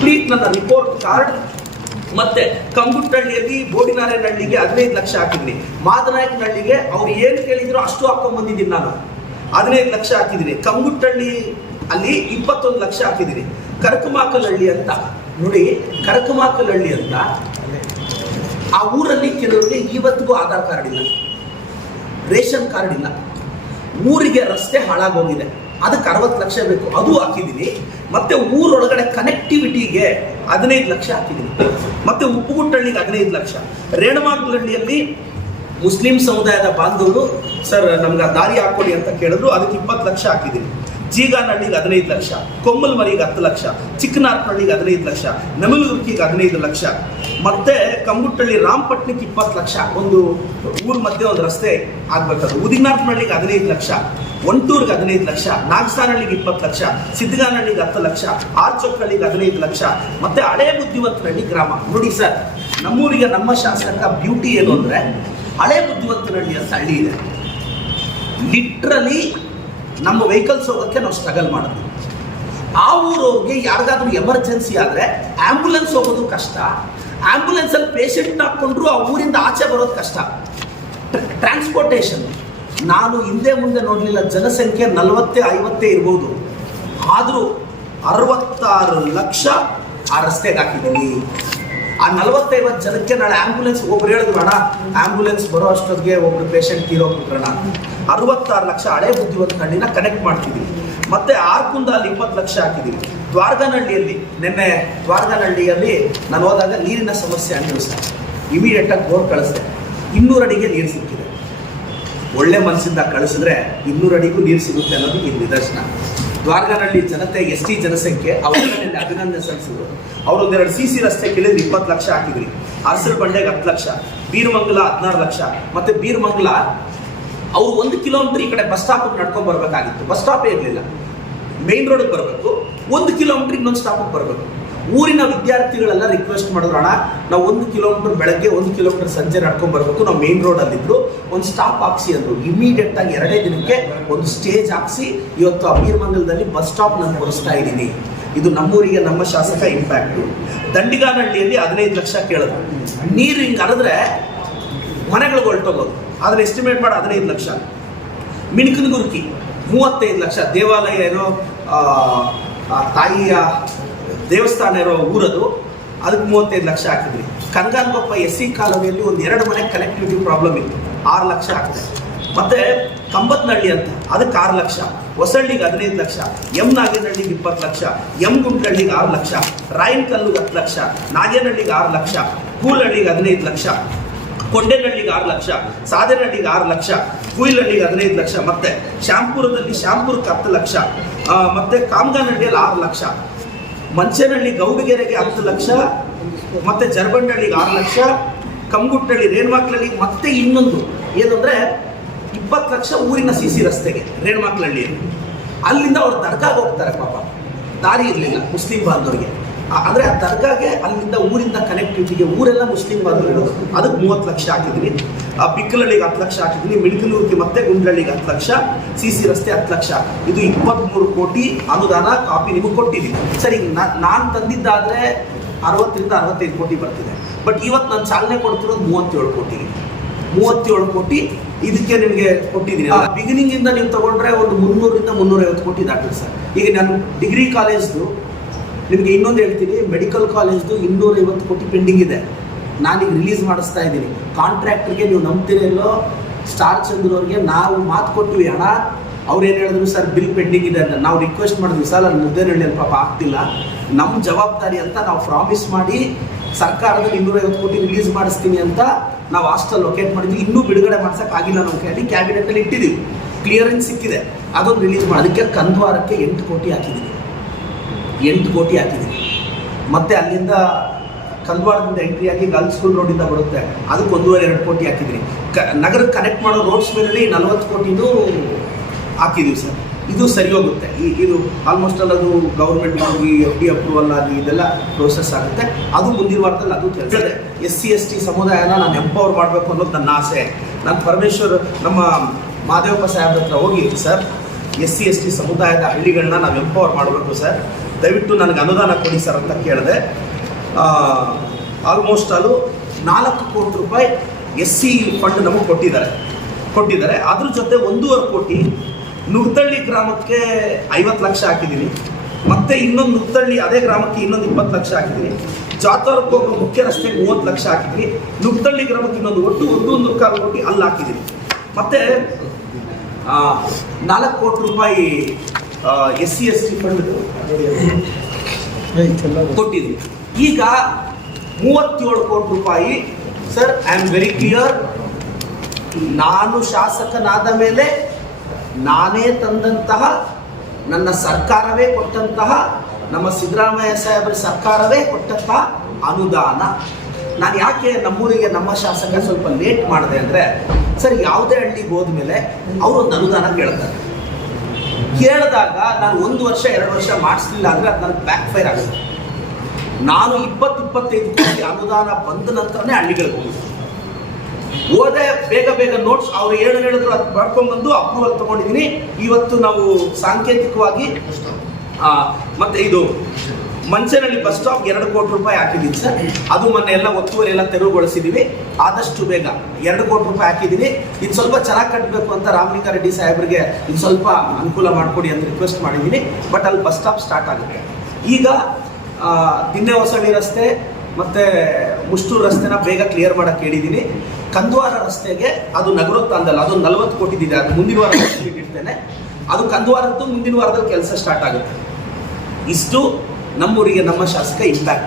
Complete ನನ್ನ report card ಮತ್ತೆ ಕಂಗುಟ್ಟಳ್ಳಿಯಲ್ಲಿ ಬೋಡಿನಾರೇನಹಳ್ಳಿಗೆ ಹದಿನೈದು ಲಕ್ಷ ಹಾಕಿದ್ರಿ ಮಾದನಾಯಕನಹಳ್ಳಿಗೆ ಅವ್ರು ಏನು ಕೇಳಿದ್ರು ಅಷ್ಟು ಹಾಕೊಂಡ್ ಬಂದಿದ್ದೀನಿ ನಾನು. ಹದಿನೈದು ಲಕ್ಷ ಹಾಕಿದ್ದೀನಿ. ಕಂಗುಟ್ಟಳ್ಳಿ ಅಲ್ಲಿ ಇಪ್ಪತ್ತೊಂದು ಲಕ್ಷ ಹಾಕಿದ್ದೀನಿ. ಕರಕಮಾಕಲಹಳ್ಳಿ ಅಂತ, ನೋಡಿ ಕರಕಮಾಕಲಹಳ್ಳಿ ಅಂತ, ಆ ಊರಲ್ಲಿ ಕೆಲವರಿಗೆ ಇವತ್ತಿಗೂ ಆಧಾರ್ ಕಾರ್ಡ್ ಇಲ್ಲ. ರೇಷನ್ ಕಾರ್ಡ್ ಇಲ್ಲ. ಊರಿಗೆ ರಸ್ತೆ ಹಾಳಾಗೋಗಿದೆ. ಅದಕ್ಕೆ ಅರವತ್ತು ಲಕ್ಷ ಬೇಕು. ಅದು ಹಾಕಿದ್ದೀನಿ. ಮತ್ತೆ ಊರೊಳಗಡೆ ಕನೆಕ್ಟಿವಿಟಿಗೆ ಹದಿನೈದು ಲಕ್ಷ ಹಾಕಿದ್ದೀನಿ. ಮತ್ತೆ ಉಪ್ಪುಗುಟ್ಟಳ್ಳಿಗೆ ಹದಿನೈದು ಲಕ್ಷ. ರೇಣುಮಾಗ್ಲಹಳ್ಳಿಯಲ್ಲಿ ಮುಸ್ಲಿಂ ಸಮುದಾಯದ ಬಾಂಧವರು, ಸರ್, ನಮ್ಗೆ ದಾರಿ ಹಾಕ್ಕೊಡಿ ಅಂತ ಕೇಳಿದ್ರು. ಅದಕ್ಕೆ ಇಪ್ಪತ್ತು ಲಕ್ಷ ಹಾಕಿದ್ದೀನಿ. ಜೀಗಾನಹಳ್ಳಿಗೆ ಹದಿನೈದು ಲಕ್ಷ ಕೊಮ್ಮಲ್ಮರಿಗೆ ಹತ್ತು ಲಕ್ಷ ಚಿಕ್ಕನಾರ್ಪಳ್ಳಿಗೆ ಹದಿನೈದು ಲಕ್ಷ, ನಮಲಗುರ್ಕಿಗೆ ಹದಿನೈದು ಲಕ್ಷ. ಮತ್ತೆ ಕಂಬುಟ್ಟಳ್ಳಿ ರಾಮಪಟ್ನಕ್ಕೆ ಇಪ್ಪತ್ತು ಲಕ್ಷ. ಒಂದು ಊರ ಮಧ್ಯೆ ಒಂದು ರಸ್ತೆ ಆಗ್ಬೇಕದು ಉದಿನಾರ್ಪಳ್ಳಿಗೆ ಹದಿನೈದು ಲಕ್ಷ, ಒಂಟೂರ್ಗೆ ಹದಿನೈದು ಲಕ್ಷ, ನಾಗಸಾನಹಳ್ಳಿಗೆ ಇಪ್ಪತ್ತು ಲಕ್ಷ ಸಿದ್ಧಗಾನಹಳ್ಳಿಗೆ ಹತ್ತು ಲಕ್ಷ ಆರ್ಚೊಕ್ಕಳ್ಳಿಗೆ ಹದಿನೈದು ಲಕ್ಷ. ಮತ್ತೆ ಹಳೆ ಬುದ್ಧಿವಂತನಹಳ್ಳಿ ಗ್ರಾಮ. ನೋಡಿ ಸರ್, ನಮ್ಮೂರಿಗೆ ನಮ್ಮ ಶಾಸಕ ಬ್ಯೂಟಿ ಏನು ಅಂದ್ರೆ ಹಳೆ ಬುದ್ಧಿವಂತನಹಳ್ಳಿ ಅಂತ ಹಳ್ಳಿ ಇದೆ. ಲಿಟ್ರಲಿ ನಮ್ಮ ವೆಹಿಕಲ್ಸ್ ಹೋಗೋಕ್ಕೆ ನಾವು ಸ್ಟ್ರಗಲ್ ಮಾಡೋದು. ಆ ಊರವ್ರಿಗೆ ಯಾರಿಗಾದ್ರೂ ಎಮರ್ಜೆನ್ಸಿ ಆದರೆ ಆ್ಯಂಬುಲೆನ್ಸ್ ಹೋಗೋದು ಕಷ್ಟ. ಆ್ಯಂಬುಲೆನ್ಸಲ್ಲಿ ಪೇಷಂಟ್ ಹಾಕ್ಕೊಂಡ್ರು ಆ ಊರಿಂದ ಆಚೆ ಬರೋದು ಕಷ್ಟ. ಟ್ರಾನ್ಸ್ಪೋರ್ಟೇಷನ್ ನಾನು ಹಿಂದೆ ಮುಂದೆ ನೋಡಲಿಲ್ಲ, ಜನಸಂಖ್ಯೆ ನಲವತ್ತೇ, ಐವತ್ತೇ ಇರ್ಬೋದು. ಆದರೂ ಅರವತ್ತಾರು ಲಕ್ಷ ಆ ರಸ್ತೆಗೆ ಹಾಕಿದ್ದೀನಿ. ಆ ನಲವತ್ತೈವತ್ತು ಜನಕ್ಕೆ ನಾಳೆ ಆಂಬ್ಯುಲೆನ್ಸ್ ಒಬ್ರು ಹೇಳಿದ್ರು, ಅಣ್ಣ ಆಂಬ್ಯುಲೆನ್ಸ್ ಬರೋ ಅಷ್ಟೊತ್ತಿಗೆ ಒಬ್ರು ಪೇಷಂಟ್ ತೀರೋಗ್ಬಿಟ್ರಣ ಅರವತ್ತಾರು ಲಕ್ಷ ಹಳೆ ಬುದ್ಧಿವಂತ ಹಳ್ಳಿನ ಕನೆಕ್ಟ್ ಮಾಡ್ತಿದ್ದೀವಿ ಮತ್ತೆ ಆರ್ಕುಂದಲ್ಲಿ ಇಪ್ಪತ್ತು ಲಕ್ಷ ಹಾಕಿದ್ದೀವಿ ದ್ವಾರ್ಗನಹಳ್ಳಿಯಲ್ಲಿ ನಿನ್ನೆ ದ್ವಾರ್ಗನಹಳ್ಳಿಯಲ್ಲಿ ನಾನು ಹೋದಾಗ ನೀರಿನ ಸಮಸ್ಯೆ ಅಂದ್ರು ಇಮಿಡಿಯೇಟ್ ಇಮಿಡಿಯೇಟಾಗಿ ಬೋರ್ ಕಳಿಸಿದೆ. ಇನ್ನೂರು ಅಡಿಗೆ ನೀರು ಸಿಕ್ಕಿದೆ. ಒಳ್ಳೆ ಮನಸ್ಸಿಂದ ಕಳಿಸಿದ್ರೆ ಇನ್ನೂರು ಅಡಿಗೂ ನೀರು ಸಿಗುತ್ತೆ ಅನ್ನೋದು ಈ ನಿದರ್ಶನ. ದ್ವಾರಗಾನಹಳ್ಳಿ ಜನತೆ, ಎಸ್ ಟಿ ಜನಸಂಖ್ಯೆ, ಅವರಲ್ಲಿ ಅಭಿನಂದನೆ ಸಲ್ಲಿಸಿದ್ರು. ಅವರೊಂದೆರಡು ಸಿ ಸಿ ರಸ್ತೆ ಕೇಳಿದ್ರೆ ಇಪ್ಪತ್ತು ಲಕ್ಷ ಹಾಕಿದ್ರಿ. ಅರಸರ ಬಂಡೆಗೆ ಹತ್ತು ಲಕ್ಷ, ಬೀರ್ಮಂಗಲ ಹದಿನಾರು ಲಕ್ಷ. ಮತ್ತೆ ಬೀರ್ಮಂಗಲ, ಅವ್ರು ಒಂದು ಕಿಲೋಮೀಟರ್ ಈ ಕಡೆ ಬಸ್ ಸ್ಟಾಪ್ ನಡ್ಕೊಂಡು ಬರಬೇಕಾಗಿತ್ತು. ಬಸ್ ಸ್ಟಾಪೇ ಇರಲಿಲ್ಲ. ಮೇನ್ ರೋಡಿಗೆ ಬರಬೇಕು. ಒಂದು ಕಿಲೋಮೀಟರ್ ಇನ್ನೊಂದು ಸ್ಟಾಪಿಗೆ ಬರಬೇಕು. ಊರಿನ ವಿದ್ಯಾರ್ಥಿಗಳೆಲ್ಲ ರಿಕ್ವೆಸ್ಟ್ ಮಾಡಿದ್ರು, ಅಣ್ಣ, ನಾವು ಒಂದು ಕಿಲೋಮೀಟರ್ ಬೆಳಗ್ಗೆ ಒಂದು ಕಿಲೋಮೀಟರ್ ಸಂಜೆ ನಡ್ಕೊಂಡ್ ಬರಬೇಕು. ನಾವು ಮೇನ್ ರೋಡಲ್ಲಿದ್ರು ಒಂದು ಸ್ಟಾಪ್ ಹಾಕ್ಸಿ ಅಂದ್ರು. ಇಮಿಡಿಯೇಟ್ ಆಗಿ ಎರಡೇ ದಿನಕ್ಕೆ ಒಂದು ಸ್ಟೇಜ್ ಹಾಕ್ಸಿ ಇವತ್ತು ಅಮೀರ್ಮಂಗಲದಲ್ಲಿ ಬಸ್ ಸ್ಟಾಪ್ ನಾನು ಕೊಡಿಸ್ತಾ ಇದ್ದೀನಿ. ಇದು ನಮ್ಮೂರಿಗೆ, ನಮ್ಮ ಶಾಸಕ ಇಂಪ್ಯಾಕ್ಟು ದಂಡಿಗಾನಹಳ್ಳಿಯಲ್ಲಿ ಹದಿನೈದು ಲಕ್ಷ ಕೇಳಿದ್ರು. ನೀರು ಹಿಂಗೆ ಹರಿದ್ರೆ ಮನೆಗಳಿಗೆ ಹೊರಟೋಗೋದು. ಅದನ್ನ ಎಸ್ಟಿಮೇಟ್ ಮಾಡಿ, ಹದಿನೈದು ಲಕ್ಷ. ಮಿಣಕನಗುರ್ಕಿ ಮೂವತ್ತೈದು ಲಕ್ಷ. ದೇವಾಲಯ ಏನೋ ತಾಯಿಯ ದೇವಸ್ಥಾನ ಇರೋ ಊರದು, ಅದಕ್ಕೆ ಮೂವತ್ತೈದು ಲಕ್ಷ ಹಾಕಿದ್ವಿ ಕನಗಾನಗೊಪ್ಪ ಎಸ್ ಸಿ ಕಾಲೋನಿಯಲ್ಲಿ ಒಂದು ಎರಡು ಮನೆ ಕನೆಕ್ಟಿವಿಟಿ ಪ್ರಾಬ್ಲಮ್ ಇತ್ತು. ಆರು ಲಕ್ಷ ಹಾಕಿದೆ. ಮತ್ತೆ ಕಂಬತ್ನಹಳ್ಳಿ ಅಂತ, ಅದಕ್ಕೆ ಆರು ಲಕ್ಷ. ಹೊಸಳ್ಳಿಗೆ ಹದಿನೈದು ಲಕ್ಷ. ಎಂ ನಾಗೇನಹಳ್ಳಿಗೆ ಇಪ್ಪತ್ತು ಲಕ್ಷ. ಎಂ ಗುಂಟಹಳ್ಳಿಗೆ ಆರು ಲಕ್ಷ. ರಾಯನಕಲ್ಲು ಹತ್ತು ಲಕ್ಷ. ನಾಗೇನಹಳ್ಳಿಗೆ ಆರು ಲಕ್ಷ. ಕೂಲಹಳ್ಳಿಗೆ ಹದಿನೈದು ಲಕ್ಷ. ಕೊಂಡೇನಹಳ್ಳಿಗೆ ಆರು ಲಕ್ಷ. ಸಾದೇನಹಳ್ಳಿಗೆ ಆರು ಲಕ್ಷ. ಕುಯಿಲಹಳ್ಳಿಗೆ ಹದಿನೈದು ಲಕ್ಷ. ಮತ್ತೆ ಶ್ಯಾಂಪುರದಲ್ಲಿ ಶ್ಯಾಂಪುರಕ್ಕೆ ಹತ್ತು ಲಕ್ಷ. ಮತ್ತೆ ಕಾಮಗಾನಹಳ್ಳಿಯಲ್ಲಿ ಆರು ಲಕ್ಷ. ಮಂಚನಹಳ್ಳಿ ಗೌಡಿಗೆರೆಗೆ ಹತ್ತು ಲಕ್ಷ, ಮತ್ತೆ ಜರ್ಬಂಡಹಳ್ಳಿಗೆ ಆರು ಲಕ್ಷ ಕಂಬುಟ್ಟಳ್ಳಿ ರೇಣುಮಾಕ್ಲಹಳ್ಳಿಗೆ ಮತ್ತೆ ಇನ್ನೊಂದು. ಏನಂದ್ರೆ ಇಪ್ಪತ್ತು ಲಕ್ಷ ಊರಿನ ಸಿ ಸಿ ರಸ್ತೆಗೆ ರೇಣುಮಾಕ್ಲಹಳ್ಳಿಯಲ್ಲಿ ಅಲ್ಲಿಂದ ಅವ್ರು ದರ್ಗಾಗೆ ಹೋಗ್ತಾರೆ ಪಾಪ. ದಾರಿ ಇರಲಿಲ್ಲ ಮುಸ್ಲಿಂ ಬಾಂಧವರಿಗೆ. ಅಂದ್ರೆ ಆ ದರ್ಗಾಗೆ ಅಲ್ಲಿಂದ ಊರಿಂದ ಕನೆಕ್ಟಿವಿಟಿಗೆ ಊರೆಲ್ಲ ಮುಸ್ಲಿಂ ಬಾಂಧವರು ಅದಕ್ಕೆ ಮೂವತ್ತು ಲಕ್ಷ ಹಾಕಿದ್ದೀನಿ. ಆ ಬಿಕ್ಕಲಹಳ್ಳಿಗೆ ಹತ್ತು ಲಕ್ಷ ಹಾಕಿದ್ದೀನಿ. ಮಿಡ್ಕಲೂರಿಗೆ ಮತ್ತೆ ಗುಂಡ್ಲಹಳ್ಳಿಗೆ ಹತ್ತು ಲಕ್ಷ. ಸಿ ಸಿ ರಸ್ತೆ ಹತ್ತು ಲಕ್ಷ. ಇದು ಇಪ್ಪತ್ತ್ಮೂರು ಕೋಟಿ ಅನುದಾನ ಕಾಪಿ ನಿಮಗೆ ಕೊಟ್ಟಿದ್ದೀನಿ. ಸರಿ ನಾನು ತಂದಿದ್ದಾದರೆ ಅರವತ್ತರಿಂದ ಅರವತ್ತೈದು ಕೋಟಿ ಬರ್ತಿದೆ. ಬಟ್ ಇವತ್ತು ನಾನು ಚಾಲನೆ ಕೊಡ್ತಿರೋದು ಮೂವತ್ತೇಳು ಕೋಟಿಗೆ ಮೂವತ್ತೇಳು ಕೋಟಿ ಇದಕ್ಕೆ ನಿಮಗೆ ಕೊಟ್ಟಿದ್ದೀನಿ. ಬಿಗಿನಿಂಗ್ ಇಂದ ನೀವು ತಗೊಂಡ್ರೆ ಒಂದು ಮುನ್ನೂರರಿಂದ ಮುನ್ನೂರೈವತ್ತು ಕೋಟಿ ದಾಟಿದೆ ಸರ್. ಈಗ ನಾನು ಡಿಗ್ರಿ ಕಾಲೇಜ್ದು ನಿಮಗೆ ಇನ್ನೊಂದು ಹೇಳ್ತೀನಿ ಮೆಡಿಕಲ್ ಕಾಲೇಜ್ದು ಇನ್ನೂರೈವತ್ತು ಕೋಟಿ ಪೆಂಡಿಂಗ್ ಇದೆ. ನಾನೀಗ ರಿಲೀಸ್ ಮಾಡಿಸ್ತಾ ಇದ್ದೀನಿ. ಕಾಂಟ್ರಾಕ್ಟ್ರಿಗೆ ನೀವು ನಂಬ್ತಿರಲ್ಲೋ ಸ್ಟಾರ್ ಚಂದ್ರ ಅವ್ರಿಗೆ ನಾವು ಮಾತು ಕೊಟ್ಟಿವಿ ಹಣ ಅವ್ರು ಏನು ಹೇಳಿದ್ರು, ಸರ್ ಬಿಲ್ ಪೆಂಡಿಂಗ್ ಇದೆ ಅಂತ. ನಾವು ರಿಕ್ವೆಸ್ಟ್ ಮಾಡಿದ್ವಿ, ಸರ್ ಅಲ್ಲಿ ಮುದ್ದೇನಹಳ್ಳಿಯಲ್ಲಿ ಪಾಪ ಆಗ್ತಿಲ್ಲ. ನಮ್ಮ ಜವಾಬ್ದಾರಿ ಅಂತ ನಾವು ಪ್ರಾಮಿಸ್ ಮಾಡಿ, ಸರ್ಕಾರದಲ್ಲಿ ಇನ್ನೂರೈವತ್ತು ಕೋಟಿ ರಿಲೀಸ್ ಮಾಡಿಸ್ತೀನಿ ಅಂತ ನಾವು ಹಾಸ್ಟೆಲ್ ಲೊಕೇಟ್ ಮಾಡಿದ್ವಿ. ಇನ್ನೂ ಬಿಡುಗಡೆ ಆಗಿಲ್ಲ ನಮ್ಮ ಕೈಯಲ್ಲಿ ಕ್ಯಾಬಿನೆಟಲ್ಲಿ ಇಟ್ಟಿದ್ದೀವಿ. ಕ್ಲಿಯರೆನ್ಸ್ ಸಿಕ್ಕಿದೆ. ಅದೊಂದು ರಿಲೀಸ್ ಮಾಡಿ, ಅದಕ್ಕೆ ಕಂದ್ವಾರಕ್ಕೆ ಎಂಟು ಕೋಟಿ ಹಾಕಿದ್ದೀವಿ. ಎಂಟು ಕೋಟಿ ಹಾಕಿದ್ದೀನಿ ಮತ್ತೆ ಅಲ್ಲಿಂದ ಕಲ್ವಾರದಿಂದ ಎಂಟ್ರಿ ಆಗಿ ಗರ್ಲ್ಸ್ ಸ್ಕೂಲ್ ರೋಡಿಂದ ಬರುತ್ತೆ. ಅದಕ್ಕೆ ಒಂದೂವರೆ, ಎರಡು ಕೋಟಿ ಹಾಕಿದ್ದೀನಿ ಕ ನಗರಕ್ಕೆ ಕನೆಕ್ಟ್ ಮಾಡೋ ರೋಡ್ಸ್ ಮೇಲೆ ನಲವತ್ತು ಕೋಟಿನೂ ಹಾಕಿದ್ದೀವಿ ಸರ್. ಇದು ಸರಿ ಹೋಗುತ್ತೆ. ಈ, ಇದು ಆಲ್ಮೋಸ್ಟ್ ಆಲ್ ಅದು ಗೌರ್ಮೆಂಟ್ ಹೋಗಿ ಎಫ್ ಡಿ ಅಪ್ರೂವಲ್ ಆಗಿ ಇದೆಲ್ಲ ಪ್ರೋಸೆಸ್ ಆಗುತ್ತೆ. ಅದು ಮುಂದಿನ ವಾರದಲ್ಲಿ ಅದು ಕೆಲಸ ಎಸ್ ಸಿ ಎಸ್ ಟಿ ಸಮುದಾಯನ ನಾನು ಎಂಪವರ್ ಮಾಡಬೇಕು ಅನ್ನೋದು ನನ್ನ ಆಸೆ. ನಾನು ಪರಮೇಶ್ವರ್, ನಮ್ಮ ಮಾದೇವಪ್ಪ ಸಾಹೇಬ್ರ ಹತ್ರ ಹೋಗಿ sir S C S T ಸಮುದಾಯದ ಹಳ್ಳಿಗಳನ್ನ ನಾವು ಎಂಪವರ್ ಮಾಡಬೇಕು ಸರ್. ದಯವಿಟ್ಟು ನನಗೆ ಅನುದಾನ ಕೊಡಿ ಸರ್ ಅಂತ ಕೇಳಿದೆ. ಆಲ್ಮೋಸ್ಟ್ ಅದು ನಾಲ್ಕು ಕೋಟಿ ರೂಪಾಯಿ ಎಸ್ ಸಿ ಫಂಡ್ ನಮಗೆ ಕೊಟ್ಟಿದ್ದಾರೆ. ಕೊಟ್ಟಿದ್ದಾರೆ. ಅದ್ರ ಜೊತೆ ಒಂದೂವರೆ ಕೋಟಿ ನುಗ್ದಳ್ಳಿ ಗ್ರಾಮಕ್ಕೆ ಐವತ್ತು ಲಕ್ಷ ಹಾಕಿದ್ದೀನಿ. ಮತ್ತೆ ಇನ್ನೊಂದು ನುಗ್ತಳ್ಳಿ ಅದೇ ಗ್ರಾಮಕ್ಕೆ ಇನ್ನೊಂದು ಇಪ್ಪತ್ತು ಲಕ್ಷ ಹಾಕಿದ್ದೀನಿ. ಜಾತವರಕ್ಕೆ ಹೋಗೋ ಮುಖ್ಯ ರಸ್ತೆಗೆ ಮೂವತ್ತು ಲಕ್ಷ ಹಾಕಿದ್ದೀನಿ. ನುಗ್ದಳ್ಳಿ ಗ್ರಾಮಕ್ಕೆ ಇನ್ನೊಂದು ಒಟ್ಟು ಒಂದು ಒಂದು ಕಾಲು ಕೋಟಿ ಅಲ್ಲಿ ಹಾಕಿದ್ದೀನಿ. ಮತ್ತೆ ನಾಲ್ಕು ಕೋಟಿ ರೂಪಾಯಿ S C S T fund ಕೊಟ್ಟಿದ್ರು. ಈಗ ಮೂವತ್ತೇಳು ಕೋಟಿ ರೂಪಾಯಿ sir I am very clear ನಾನು ಶಾಸಕನಾದ ಮೇಲೆ ನಾನೇ ತಂದಂತಹ ನನ್ನ ಸರ್ಕಾರವೇ ಕೊಟ್ಟಂತಹ ನಮ್ಮ ಸಿದ್ದರಾಮಯ್ಯ ಸಾಹೇಬರ ಸರ್ಕಾರವೇ ಕೊಟ್ಟಂತಹ ಅನುದಾನ. ನಾನು ಯಾಕೆ ನಮ್ಮೂರಿಗೆ ನಮ್ಮ ಶಾಸಕ ಸ್ವಲ್ಪ ಲೇಟ್ ಮಾಡಿದೆ ಅಂದರೆ ಸರ್ ಯಾವುದೇ ಹಳ್ಳಿಗೆ ಹೋದ್ಮೇಲೆ ಅವರು ಒಂದು ಅನುದಾನ ಕೇಳ್ತಾರೆ. ಕೇಳಿದಾಗ ನಾನು ಒಂದು ವರ್ಷ, ಎರಡು ವರ್ಷ ಮಾಡಿಸ್ಲಿಲ್ಲ ಅಂದರೆ ಅದು ನನಗೆ ಬ್ಯಾಕ್ ಫೈರ್ ಆಗುತ್ತೆ. ನಾನು ಇಪ್ಪತ್ತು ಇಪ್ಪತ್ತೈದು ಕೋಟಿ ಅನುದಾನ ಬಂದ ನಂತರನೇ ಹಳ್ಳಿಗಳಿಗೆ ಹೋಗಿದ್ದೆ. ಓದೆ ಬೇಗ ಬೇಗ ನೋಟ್ಸ್ ಅವ್ರು ಏನು ಹೇಳಿದ್ರು ಅದು ಮಾಡ್ಕೊಂಡ್ಬಂದು ಅಪ್ರೂವಲ್ ತಗೊಂಡಿದ್ದೀನಿ. ಇವತ್ತು ನಾವು ಸಾಂಕೇತಿಕವಾಗಿ ಮತ್ತೆ ಇದು ಮಂಚನಹಳ್ಳಿ ಬಸ್ ಸ್ಟಾಪ್ ಎರಡು ಕೋಟಿ ರೂಪಾಯಿ ಹಾಕಿದ್ದೀನಿ ಸರ್. ಅದು ಮೊನ್ನೆ ಎಲ್ಲ ಒತ್ತುವರಿ ಎಲ್ಲ ತೆರವುಗೊಳಿಸಿದ್ದೀವಿ ಆದಷ್ಟು ಬೇಗ ಎರಡು ಕೋಟಿ ರೂಪಾಯಿ ಹಾಕಿದ್ದೀವಿ ಇನ್ನು ಸ್ವಲ್ಪ ಚೆನ್ನಾಗಿ ಕಟ್ಟಬೇಕು ಅಂತ ರಾಮಲಿಂಗಾರೆಡ್ಡಿ ಸಾಹೇಬರಿಗೆ ಇದು ಸ್ವಲ್ಪ ಅನುಕೂಲ ಮಾಡಿಕೊಡಿ ಅಂತ ರಿಕ್ವೆಸ್ಟ್ ಮಾಡಿದ್ದೀನಿ ಬಟ್ ಅಲ್ಲಿ ಬಸ್ ಸ್ಟಾಪ್ ಸ್ಟಾರ್ಟ್ ಆಗುತ್ತೆ. ಈಗ ದಿನ್ನೆ ಹೊಸಳ್ಳಿ ರಸ್ತೆ ಮತ್ತು ಮುಷ್ಟೂರು ರಸ್ತೆನ ಬೇಗ ಕ್ಲಿಯರ್ ಮಾಡೋಕ್ಕೆ ಹೇಳಿದ್ದೀನಿ ಕಂದ್ವಾರ ರಸ್ತೆಗೆ ಅದು ನಗರೋತ್ತಾಂದಲ್ಲ ಅದು ನಲವತ್ತು ಕೋಟಿದಿದೆ ಅದು ಮುಂದಿನ ವಾರ ಇಟ್ಟಿರ್ತೇನೆ ಅದು ಕಂದ್ವಾರದ್ದು ಮುಂದಿನ ವಾರದಲ್ಲಿ ಕೆಲಸ ಸ್ಟಾರ್ಟ್ ಆಗುತ್ತೆ. ಇಷ್ಟು ನಮ್ಮೂರಿಗೆ ನಮ್ಮ ಶಾಸಕ ಇಂಪ್ಯಾಕ್ಟ್